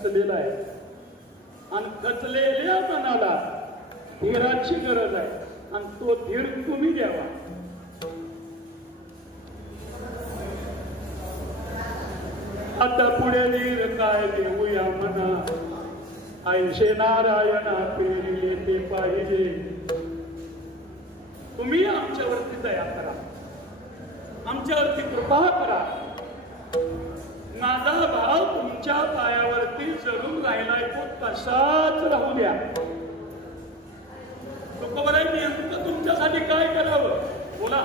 खचलेला आहे आणि खचलेल्या मनाला धीराची गरज आहे आणि तो धीर तुम्ही द्यावा. आता पुढे धीर काय देऊया म्हणा, ऐशे नारायणा पेरिले ते पाहिजे. तुम्ही आमच्यावरती दया करा, आमच्यावरती कृपा करा. माझा भाव तुमच्या पायावरती जरूर राहिलाय, तो तसाच राहू द्या. तुकोबाराय नेमकं तुमच्यासाठी काय करावं बोला.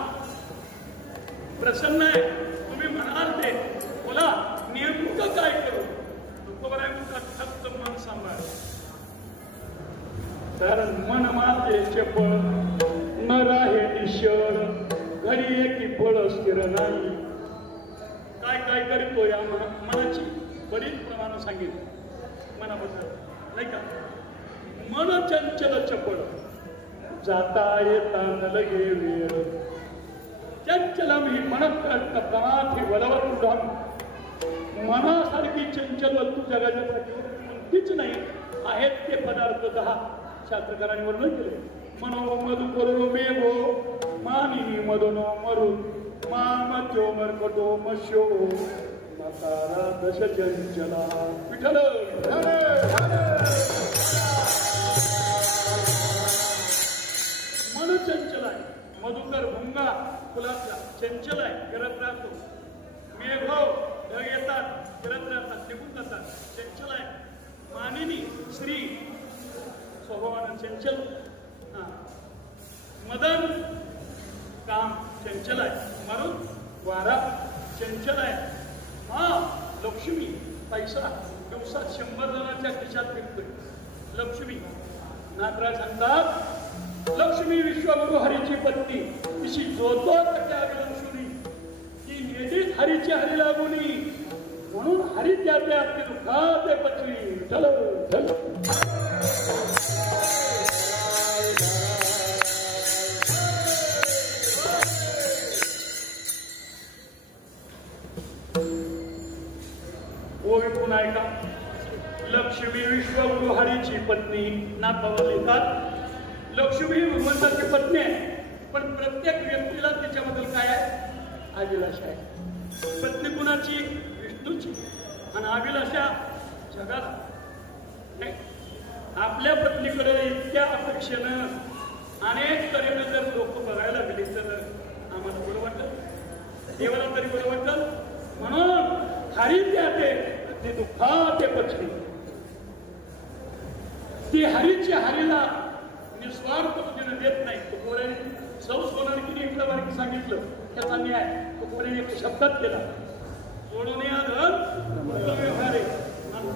प्रसन्न आहे तुम्ही म्हणाल ते बोला, नेमकं काय करू. तुकोबाराय म्हणतात फक्त मन सांभाळ. तर मन माझे चपळ न राहे निश्चळ, घरी एकी फळ स्थिर नाही. काय काय करतो या मनाची बरीच प्रमाण सांगितलं मनाबद्दल नाही का. मन चंचल चपळ जाता येता न लगे वेळ, चंचलम ही म्हणत प्रमाथे बलवत. मनासारखी चंचल वस्तू जगाच्या कोणतीच नाही. आहेत ते पदार्थ 10 शास्त्रकारांनी वर्णन केले. मनो मधुकरो मेघो मानिनी मदनो मरु, मामत्यो मर्कटो मश्यो मकारा दश चंचला. विठ्ठल मन चंचल आहे. मधुकर भुंगा फुलातला चंचल आहे, करत राहतो. मेघो ढग येतात, करत राहतात, निघून जातात, चंचल आहे. मानिनी श्री स्वभावानं चंचल. मदन काम चंचल आहे. मरुन वारा चंचल आहे. लक्ष्मी पैसा दिवसात 100 जणांच्या खिशात भेटतोय. लक्ष्मी नागराज सांगतात लक्ष्मी विश्वगुरु हरीची पत्नी, तिशी जोतो लक्ष्मी ती नेलीच हरीची हरी लागुनी, म्हणून हरी त्याचे आपले दुःखाते पचवी. चलो चलो ऐका. लक्ष्मी विश्वगुरु हरीची पत्नी नाथबाबा लिहितात. लक्ष्मी भगवंताची पत्नी आहे, पण प्रत्येक व्यक्तीला तिच्याबद्दल काय आहे? अभिलाषा आहे. पत्नी कुणाची? विष्णूची. आणि अभिलाषा जगाला. आपल्या पत्नीकडे इतक्या अपेक्षेनं अनेक तऱ्हेनं जर लोक बघायला गेले तर आम्हाला बरं वाटतं, देवाला तरी बरं वाटतं. म्हणून हरी त्याते ती दुःखाते पचली. ती हरीची हरीला निस्वार्थ पद्धतीने देत नाही. तुकोबाराने सौ सोनारकीने इकडं बारीक सांगितलं त्याचा न्याय तुकोबाराने एक शब्दात केला. सोडून या धन व्यवहारे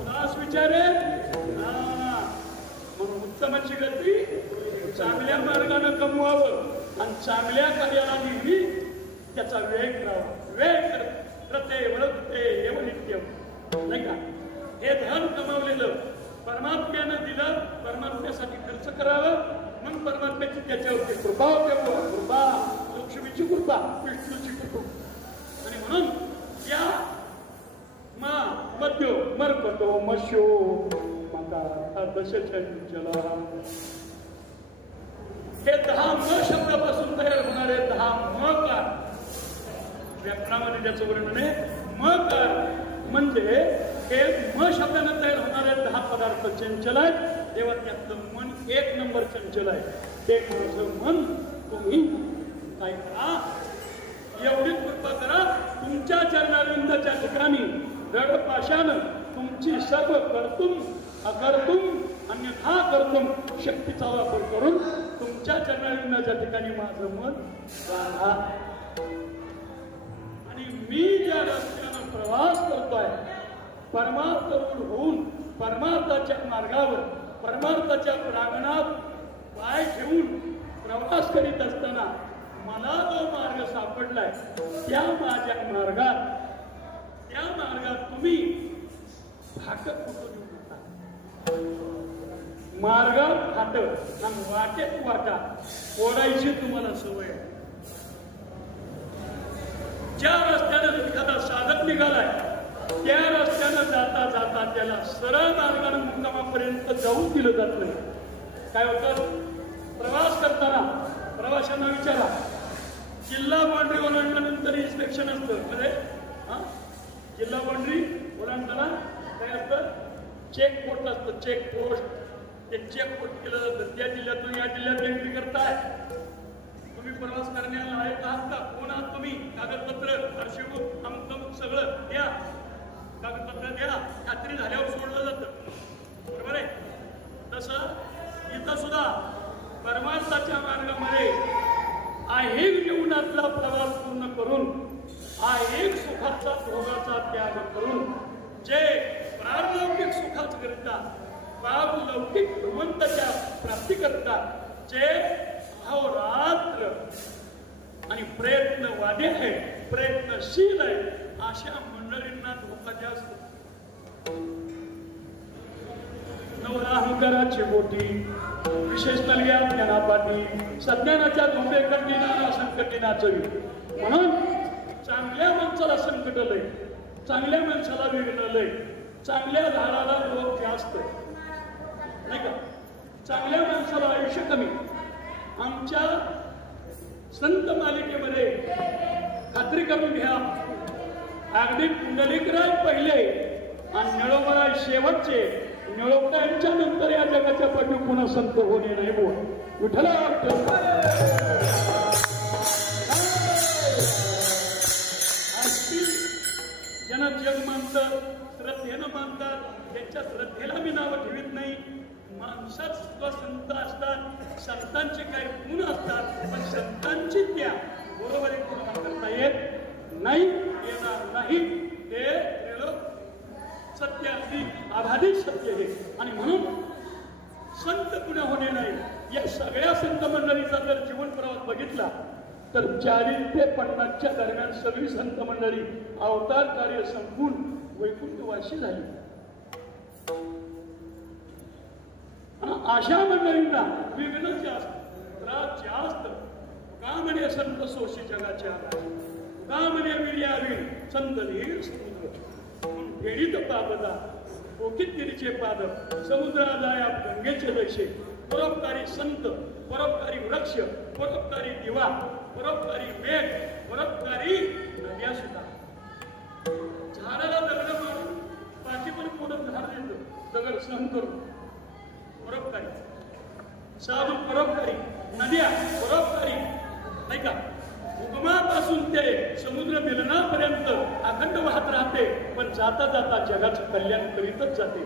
दास विचारे. म्हणून उत्तमाची गती चांगल्या मार्गाने कमवावं आणि चांगल्या कार्याला नेहमी त्याचा वेग करावा. वेग प्रते वळते एव नित्यम नाही का. हे धन कमावलेलं परमात्म्यानं दिलं, परमात्म्यासाठी खर्च करावं, मग परमात्म्याची त्याच्यावरती कृपा होते. कृपा लक्ष्मीची कृपा, विष्णूची कृपा. आणि म्हणून या मध्यो मर्कटो मश्यो मका दश चंचला, हे 10 म शब्दापासून तयार होणारे 10 मकार. व्याकरणामध्ये त्याचं वर्णन आहे. मकार म्हणजे हे म शब्दाने तयार होणारे 10 पदार्थ चंचल आहेत. तेव्हा त्यातलं मन 1 नंबर चंचल आहे. ते माझं मन तुम्ही काय करा, एवढीच कृपा करा. तुमच्या चरणाविंदाच्या ठिकाणी दडपाशानं तुमची सर्व कर्तुम अकर्तुम अन्यथा कर्तुम शक्तीचा वापर करून तुमच्या चरणाविंदाच्या ठिकाणी माझं मन बांधा. आणि मी ज्या रस्त्यानं प्रवास करतोय, परमार्थ होऊन परमार्थाच्या मार्गावर परमार्थाच्या प्रांगणात पाय ठेवून प्रवास करीत असताना मला जो मार्ग सापडलाय त्या माझ्या मार्गात तुम्ही फाटक कुठं देऊ नका. मार्गात फाटक आणि वाटेत वाटा ओढायची तुम्हाला सवय आहे. ज्या रस्त्याने एखादा साधक निघालाय त्या रस्त्यानं जाता जाता त्याला सरळ मार्गाने मुक्कामापर्यंत जाऊ दिलं जात नाही. काय होतं, प्रवास करताना प्रवाशांना विचारा, जिल्हा बाउंड्री ओलांडल्यानंतर इन्स्पेक्शन असतं. म्हणजे जिल्हा बाउंड्री ओलांडताना काय असतं, चेक पोस्ट असतं. चेक पोस्ट, ते चेक पोस्ट केलं जातं. त्या जिल्ह्यातून या जिल्ह्यात एंट्री करताय, तुम्ही प्रवास करण्याला लायक आहात का, कोण आहात तुम्ही, कागदपत्र, आरशीबुक, अमुक सगळं द्या, कागदपत्र द्या, खात्री झाल्यावर सोडलं जातं. बरोबर आहे. तसं इथं सुद्धा परमार्थाच्या मार्गामध्ये अहेक जीवनातला प्रवास पूर्ण करून अहेक सुखाचा भोगाचा त्याग करून जे पारलौकिक सुखाच करतात, पारलौकिक भगवंताच्या प्राप्ती करतात, जे अहोरात्र आणि प्रयत्नवादी आहे, प्रयत्नशील आहे, अशा मंडळींना धोका जास्त. नवराहंकाराची बोटी, विशेष नलग्या ज्ञानापाठी, सज्ञानाच्या धोंबे कंटिना संकटी नाचवी. म्हणून चांगल्या माणसाला संकट लय, चांगल्या माणसाला विघ्न लय, चांगल्या झाडाला रोग जास्त नाही का, चांगल्या माणसाला आयुष्य कमी. आमच्या संत मालिकेमध्ये खात्री करून घ्या, अगदी पुंडलिकराय पहिले आणि निळोबराय शेवटचे. निळोबरायांच्या नंतर या जगाच्या पाठी पुन्हा संत होणे नाही. बोल विठ्ठला. ज्यांना जग मानतं, श्रद्धेनं मानतात, त्यांच्या श्रद्धेला मी नावं ठेवीत नाही. माणसात सुद्धा संत असतात, संतांचे काही गुण असतात, पण संतांची त्या बरोबर पूर्ण करता येत नाही, येणार नाही. ते सत्य अगदी आधारित सत्य आहे. आणि म्हणून संत पुणे होणे नाही. या सगळ्या संत मंडळीचा जर जीवन प्रवास बघितला तर 40 ते 50च्या दरम्यान सगळी संत मंडळी अवतार कार्य संपून वैकुंठवासी झाली. अशा मंडळींना विघ्न जास्त, त्रास जास्त. का म्हणे संत सोशी जगाच्या, का म्हणे विर्यावी संत धीर समुद्र, फेडीत पापदा ओकीत तिरीचे पाद, समुद्रा जाया गंगेचे जैसे. परोपकारी संत, परोपकारी वृक्ष, परोपकारी दिवा, परोपकारी मेघ, परोपकारी नद्या सुद्धा. झाडाला दगड मारून बाकी पण कोणतं झाड देतं, दगड सहन करून. परोपकारी साधू, परोपकारी नद्या, परोपकारी नाही का. उगमापासून ते समुद्र मिलनापर्यंत अखंड वाहत राहते, पण जाता जाता जगाचं कल्याण करीतच जाते.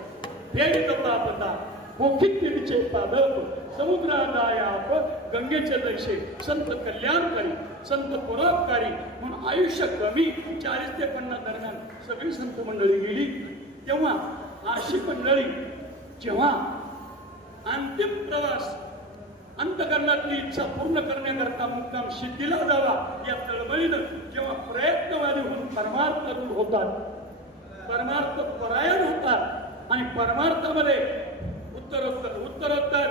फेडीत पापदा ओकीत तिरीचे पादप, समुद्रादायाप गंगेचे जैसे. संत कल्याणकारी, संत परोपकारी म्हणून आयुष्य कमी 40 ते 50 दरम्यान सगळी संत मंडळी गेली. तेव्हा अशी मंडळी जेव्हा अंतिम प्रवास अंतकरणातली इच्छा पूर्ण करण्याकरता मुक्काम सिद्धीला जावा या तळमळीनं जेव्हा प्रयत्नवादी होऊन परमार्थ होतात, परमार्थ परायण होतात आणि परमार्थामध्ये उत्तरोत्तर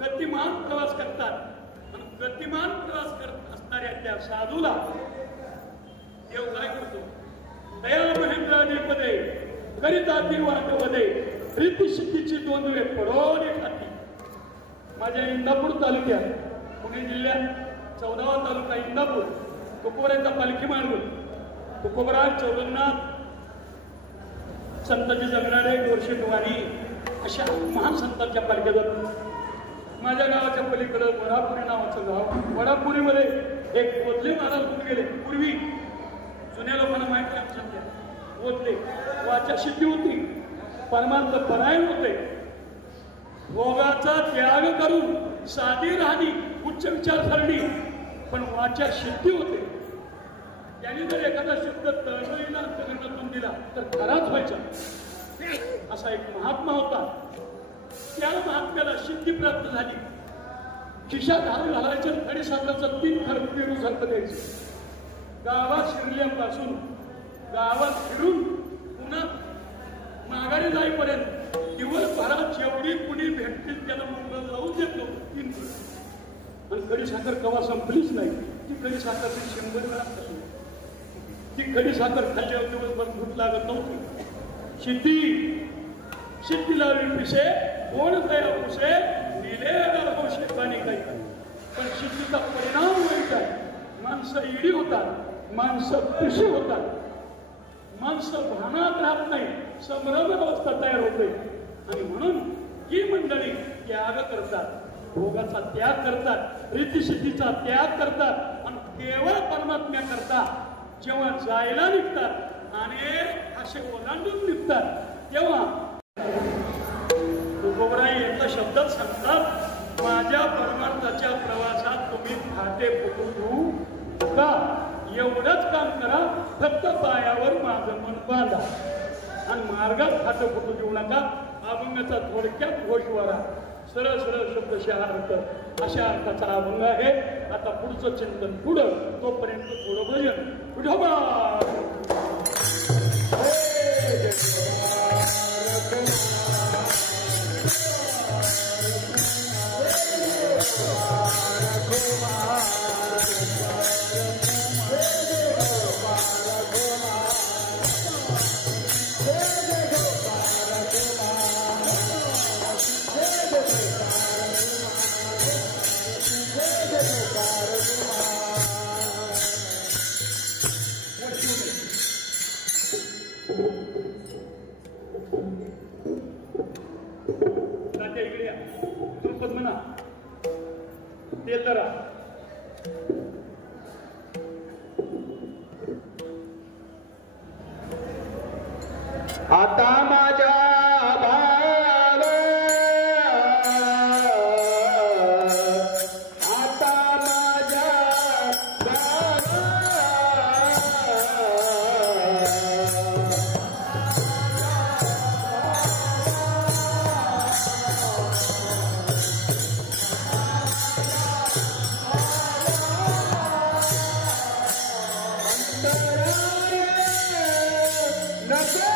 गतिमान प्रवास करतात. आणि गतिमान प्रवास करत असणाऱ्या त्या साधूला देव काय करतो, दया महेंद्रादीपदे करिताती वाटवदे प्रीती सिद्धीची 2 वेळ पडोने खाती. माझ्या इंदापूर तालुक्यात, पुणे जिल्ह्यात 14वा तालुका इंदापूर, तुकोबराचा पालखी मार्ग, तुकोबराज, चौरंगनाथ, संतांचे जगणारे गोरशेटवाणी अशा महान संतांच्या पालख्या जातात. माझ्या गावाच्या पलीकडं वडापुरी नावाचं गाव, वडापुरीमध्ये एक बोधले महाराज होऊन गेले. पूर्वी जुन्या लोकांना माहिती आहे आमच्या बोधले वाचा सिद्धी होती, परमार्थ परायण होते, भोगाचा त्याग करून साधी राहणी, उच्च विचारसरणी, पण वाचा सिद्धी होते. त्यांनी जर एखादा शब्द तळमळीला अंतकरणातून दिला तर खराच व्हायचा. असा एक महात्मा होता. त्या महात्म्याला सिद्धी प्राप्त झाली. खिशात हात घालायचं, खडी साखरेचं 3 खड पेरूसारखं द्यायचं. गावात शिरल्यापासून गावात फिरून पुन्हा माघारी जाईपर्यंत दिवसभरात जेवढी कुणी भेटतील त्याला मंगळ लावून देतो 3 खड. आणि खडी साखर कवा संपलीच नाही. ती खडी साखर 100 वेळा. ती खडी साखर खाल्ल्यावर दिवसभर भूक लागत नव्हती. शिट्टी लावली पिसे कोण तया पुसे दिले गावशे पाणी काही. पण शिट्टीचा परिणाम वाईट आहे. माणसं इडी होतात, माणसं पिशी होतात, माणसं भानात राहत नाही, संभ्रम अवस्था तयार होते. आणि म्हणून ही मंडळी त्याग करतात, भोगाचा त्याग करतात, रीतिसिद्धीचा त्याग करतात आणि केवळ परमात्म्या करतात. जेव्हा जायला निघतात आणि असे ओलांडून निघतात तेव्हा तुकोबराय एका शब्दात सांगतात, माझ्या परमार्थाच्या प्रवासात तुम्ही फाटे फुटू देऊ का? एवढंच काम करा, फक्त पायावर माझं मन बांधा आणि मार्गात फाटे फुटू देऊ नका. अभंगाचा थोडक्यात घोषवारा, सरळ सरळ शब्दशः अर्थ, अशा अर्थाचा अभंग आहे. आता पुढचं चिंतन पुढं, तोपर्यंत थोडं भजन. विठोबा आता माझ्या भाव, आता माझ्या भाव, अंतराय नको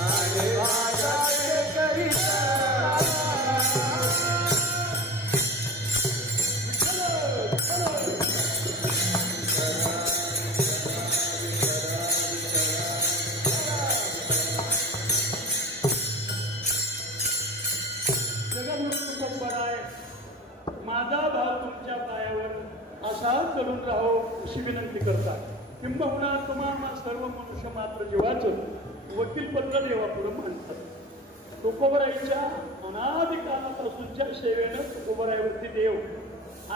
आणि माझ्याचे करिता माझा भाव तुमच्या पायावर असा चलून राहो अशी विनंती करतात. किंबहुना तुम्हाला सर्व मनुष्य मात्र जीवाचं वकीलपत्र देवापुढे मांडतात. तुकोबराईच्या अनादी काळापासूनच्या सेवेनं तुकोबराईवरती देव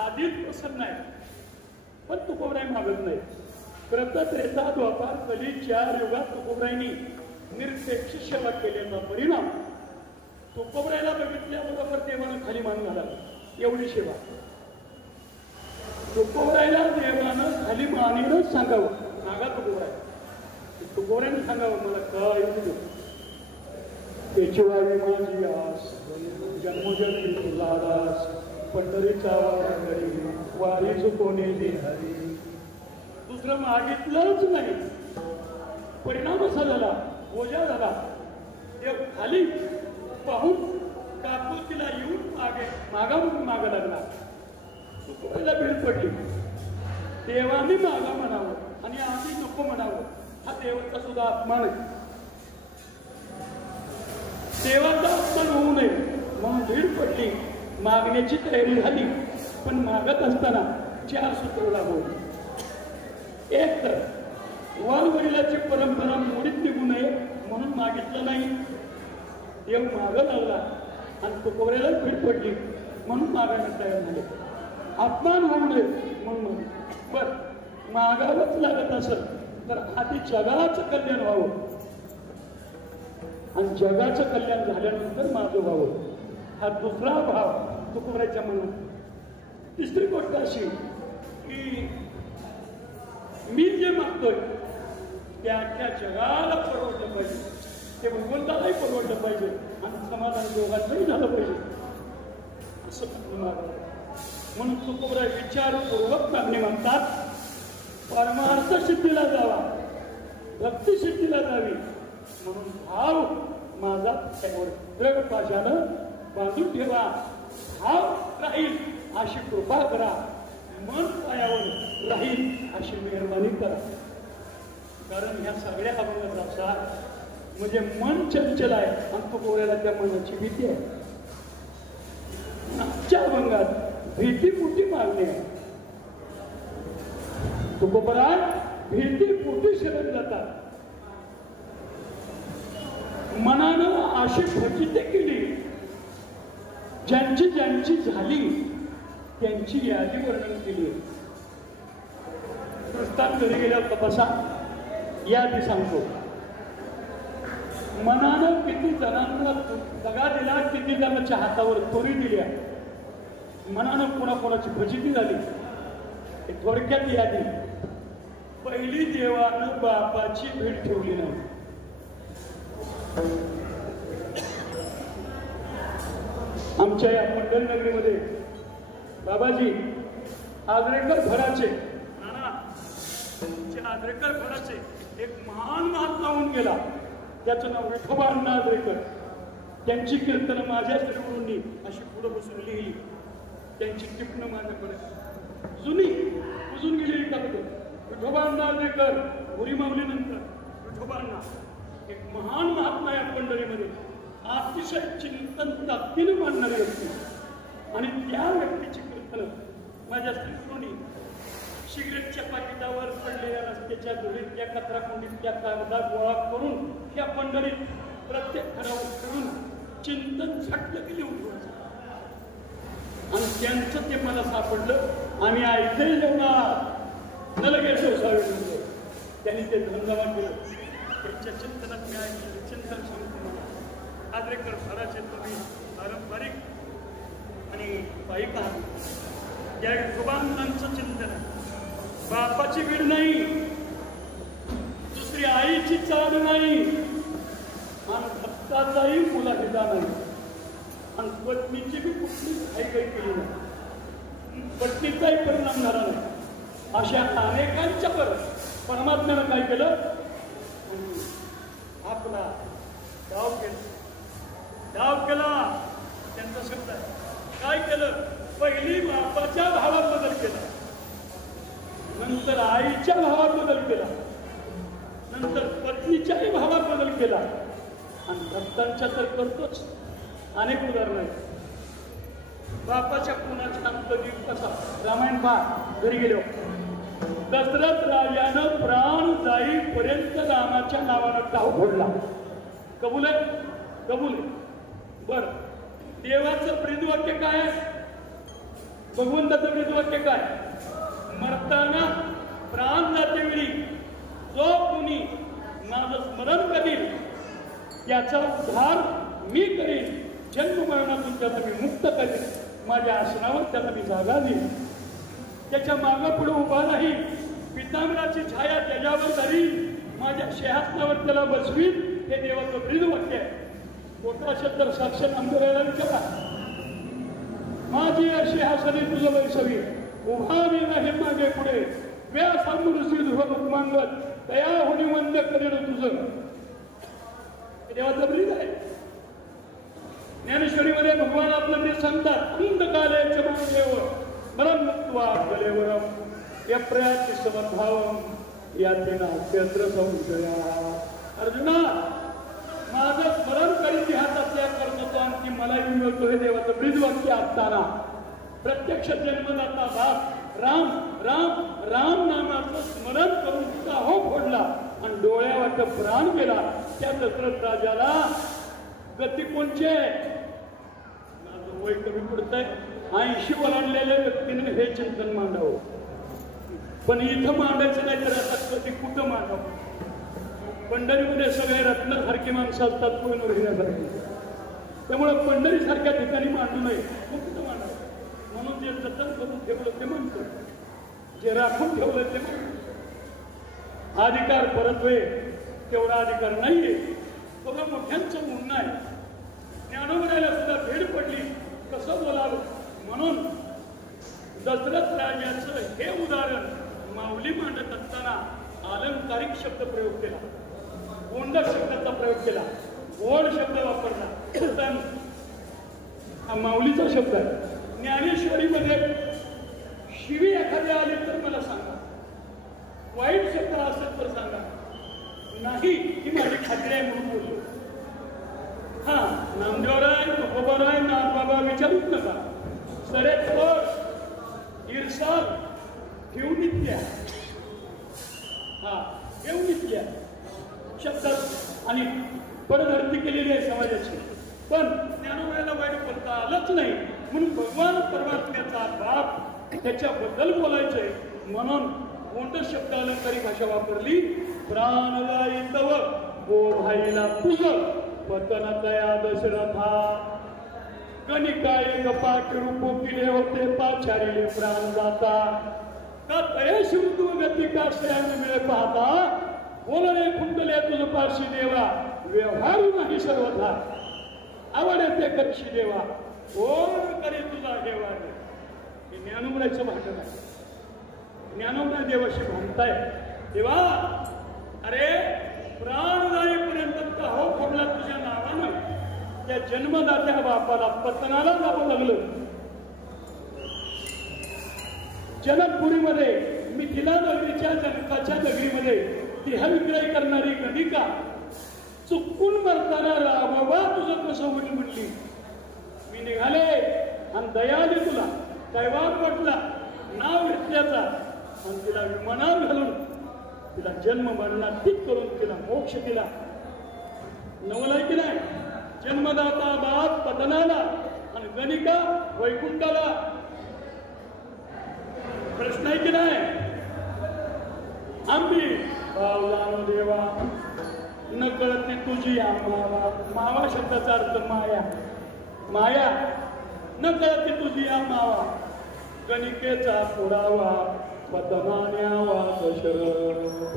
आधीच प्रसन्न आहे, पण तुकोबराई मागत नाही. खरं तर त्रेता द्वापार कली 4 युगात तुकोबराईंनी निरपेक्ष सेवा केल्याचा परिणाम तुकोबराईला बघितल्याबरोबर देवानं खाली मान घालावी एवढी सेवा. तुकोबराईला देवानं खाली मानेनच सांगावं, मागा तुकोबराई. तुकोबराईने सांगावं मला काय येऊ त्याची वारी माझी आस, जन्मोजन्मी तुझा दास, पंढरीचा वारी चुकवणे दे हरी. दुसरं मागितलंच नाही. परिणाम असा झाला, ओझा झाला. देव खाली पाहून काकुतीला येऊन मागा म्हणून मागा लागला. तुकोबराईला भीड पडली. देवाने मागा म्हणावं आणि आम्ही नको म्हणावं हा देवाचा सुद्धा अपमान आहे. देवाचा अपमान होऊ नये म्हणून भीड पडली. मागण्याची तयारी झाली, पण मागत असताना 4 सूत्र लागवली. एक तर वालवडिलाची परंपरा मोडीत निघू नये म्हणून मागितलं नाही. देव मागं लागला आणि तुकोबराईला भीड पडली म्हणून मागायला तयार झाले. अपमान होऊ नये म्हणून बर मागावंच लागत असेल तर आधी जगाचं कल्याण व्हावं आणि जगाचं कल्याण झाल्यानंतर माझं व्हावं हा दुसरा भाव तुकोबराईच्या मनात. तिसरी गोष्ट अशी की मी जे मागतोय त्या अख्ख्या जगाला परवडलं पाहिजे, ते भगवंतालाही परवडलं पाहिजे आणि समाधान दोघांचंही झालं पाहिजे असं मागलं. म्हणून तुकोबराई विचारपूर्वक मागणी म्हणतात. परमार्थ सिद्धीला जावा, भक्ती सिद्धीला जावी म्हणून भाव माझा त्यावर दृढ पाशानं बांधून ठेवा. भाव राहील अशी कृपा करा, मन पायावर राहील अशी मेहरबानी करा. कारण ह्या सगळ्या अभंगाचा सार म्हणजे मन चंचल आहे आणि तुकोबराईला त्या मनाची भीती आहे. आजच्या अभंगात भीतीपोटी मागणी आहे. तुकोबराई भीतीपोटी शरण जातात. मनानं अशी फजिती केली, ज्यांची ज्यांची झाली त्यांची यादी वर्णन केली. दृष्टांत घरी गेल्यावर तपासा, यादी सांगतो. मनानं किती जणांना दगा दिला, किती जणांच्या हातावर तोरी दिल्या, मनानं कोणाकोणाची फजिती झाली. थोडक्यात यादी. पहिली देवानं बापाची भेट ठेवली नाही. आमच्या या मंडल नगरीमध्ये बाबाजी आजरेकर फराचे आजरेकर फराचे एक महान महात्मा होऊन गेला. त्याचं नाव विठोबा अण्णा आजरेकर. त्यांची कीर्तनं माझ्या श्रीगुरूंनी अशी पुढे बसून लिहिली. त्यांची टिपणं माझ्याकडे जुनी उजून गेलेली टाकतो. विठोबा अण्णा आजरेकर भुरी मावलीनंतर विठोबा अण्णा एक महान महात्मा या पंढरीमध्ये अतिशय चिंतन ताकदीनं मानणारी व्यक्ती. आणि त्या व्यक्तीची कीर्तनं माझ्या श्रीगुरूंनी सिगरेटच्या पाकिटावर पडलेल्या रस्त्याच्या धुळीत त्या कचराकुंडीत त्या कागदा गोळा करून त्या पंढरीत प्रत्येक घरावर करून चिंतन झटलं केली उठवायचं. आणि त्यांचं ते मला सापडलं. आम्ही ऐकलंय जेवणार न लगेच सोसावे म्हणतो. त्यांनी ते धनजमा केलं. त्यांच्या चिंतनात मी ऐकलं चिंतन सांगतो मला. आजरेकर फराचे तुम्ही पारंपरिक आणि पायिक आहात. या विठोबांचं चिंतन आहे. बापाची भीड नाही, दुसरी आईची चाल नाही आणि भक्ताचाही मुलाहिदा नाही आणि पत्नीची बी कुठली काही केली नाही. पत्नीचाही परिणाम झाला नाही. अशा अनेकांच्या परमात्म्यानं काय केलं, आपला पहिली बापाच्या भावात बदल केला, नंतर आईच्या भावात बदल केला, नंतर पत्नीच्याही भावात बदल केला आणि भक्तांच्या तर करतोच. अनेक उदाहरण आहेत. बापाच्या कुणाच्या कधी कसा रामायण पहा. घरी गेलो, दशरथ राजानं प्राण जाईपर्यंत रामाच्या नावानं टाव फोडला. कबूल आहे? कबूल आहे. बर, देवाचं ब्रीदवाक्य काय आहे? भगवंताचं ब्रीदवाक्य काय? मरताना प्राण जातेवेळी जो कोणी माझं स्मरण करील त्याचा उद्धार मी करीन, जन्म मरणातून त्याला मी मुक्त करीन, माझ्या आसनावर त्याला मी जागा देईन, त्याच्या मागं पुढे उभा राहील, पितांबराची छाया त्याच्यावर धरीन, माझ्या सिंहासनावर त्याला बसवीन. हे देवाचं ब्रीदवाक्य आहे. मोठा शब्द साक्ष नामदेवाला विचारा, माझी अशी हासनी तुझं वैसवी, उभा मी नाही मागे पुढे, व्यासामृषी ध्रुव मांगत तया होणी वंद करेन तुझं. देवाचं ब्रीद आहे. ज्ञानेश्वरीमध्ये भगवान आपलं ब्रीद सांगतात, अंधकालेच मानदेव ब्रह्मत्वा कलेवरम यप्रयाति समभावम याचे नास्यत्र संशया. अर्जुना, माझं स्मरण करीत ह्याचा त्याग करतो आणि मलाही मिळतो. हे देवाचं ब्रीदवाक्य असताना प्रत्यक्ष जन्मदाता दास राम राम राम नामाचं स्मरण करून तिचा हो फोडला आणि डोळ्यावर प्राण गेला. त्या दशरथ राजाला गती कोणचे? माझं वय कमी पडतंय, 80 ओलांडलेल्या व्यक्तीने हे चिंतन मांडावं, पण इथं मांडायचं नाही तर आता कधी कुठं मांडावं? पंढरीमध्ये सगळे रत्नासारखी माणसं असतात कोहिनूर घेण्यासारखी, त्यामुळे पंढरी सारख्या ठिकाणी मांडू नये. कुठं मांडावं? म्हणून जे जतन करून ठेवलं ते म्हणतो, जे राखून ठेवलं ते म्हणतो. अधिकार परतवे तेवढा अधिकार नाहीये. तेवढं मोठ्यांचं म्हणणं आहे. ज्ञानोबरायला सुद्धा भेड पडली, कसं बोलावं म्हणून दशरथ राजाचं हे उदाहरण माऊली मांडत असताना अलंकारिक शब्द प्रयोग केला, गोंड शब्दाचा प्रयोग केला, गोड शब्द वापरला. हा माऊलीचा शब्द आहे. ज्ञानेश्वरीमध्ये शिवी एखाद्या आली तर मला सांगा, वाईट शब्द असेल तर सांगा, नाही ही माझी खात्री आहे म्हणून बोललो. हा, नामदेवराय तुकोबाराय नाथबाबा विचारूच नका, सरेखोर ईर्षाल घेऊन इतल्या, हा घेऊन इतल्या शब्दात आणि पडधरती केलेली आहे समाजाची. पण ज्ञानोबाला वाईट बोलता आलंच नाही म्हणून भगवान परमात्म्याचा बाप त्याच्याबद्दल बोलायचंय म्हणून कोणत शब्द अलंकारी भाषा वापरली. प्राणदायी तव गो भाईला तुझ पतन दया दशरथा, गणिकाय गपाट रूप किले होते पाचारिले प्राण जाता, का तया शिवतू गती का श्रेयान मिळे पाहता, बोलणे कुंडले तुझ पारशी देवा, व्यवहारू नाही सर्वथा, आवडे ते करशी देवा, कोण करे तुझा देवा. हे ज्ञानोबरायचं भाषण आहे. ज्ञानोबराय देवाशी म्हणताय, देवा अरे प्राण जाईपर्यंत हो फोडला तुझ्या नावानं, त्या जन्मदात्या बापाला पतनाला जावं लागलं. जनकपुरीमध्ये मिथिला नगरीच्या जनकाच्या नगरीमध्ये देहविक्रय करणारी गणिका चुकून मरताना रामाबा तुझं कसं होईल म्हणली. मी निघाले आणि दया आली तुला, कैवार वाटला नाव घेतल्याचा आणि तिला विमानावर घालून तिला जन्म मरणात ठीक करून तिला मोक्ष दिला. नवलाय की नाही? जन्मदाता बाप पतनाला आणि गणिका वैकुंठाला. प्रश्न आहे की नाही? आम्ही बावलानो देवा न कळते तुझी मावा. मावा शब्दाचा अर्थ माया. माया न कळते तुझी मावा, गणिकेचा पुरावा पतनान्यावा दशरथ.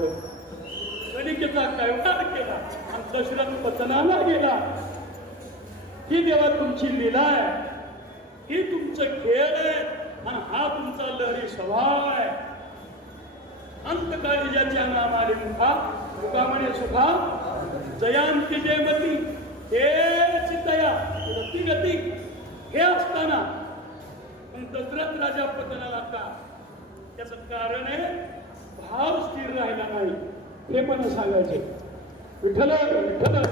गणिकेचा कैवार केला आणि दशरथ पतनाला गेला. ही देवा तुमची लीला आहे, ही तुमचं खेळ आहे आणि हा तुमचा लहरी स्वभाव आहे. अंतकाळी ज्याच्या नामाले मुखा मुखामणे सुखा जयांती जयमती हे चितया गती गती हे असताना पण दशरथ राजा पतनाला का? त्याचं कारण आहे भाव स्थिर राहिला नाही, हे मला सांगायचे. विठ्ठल विठ्ठल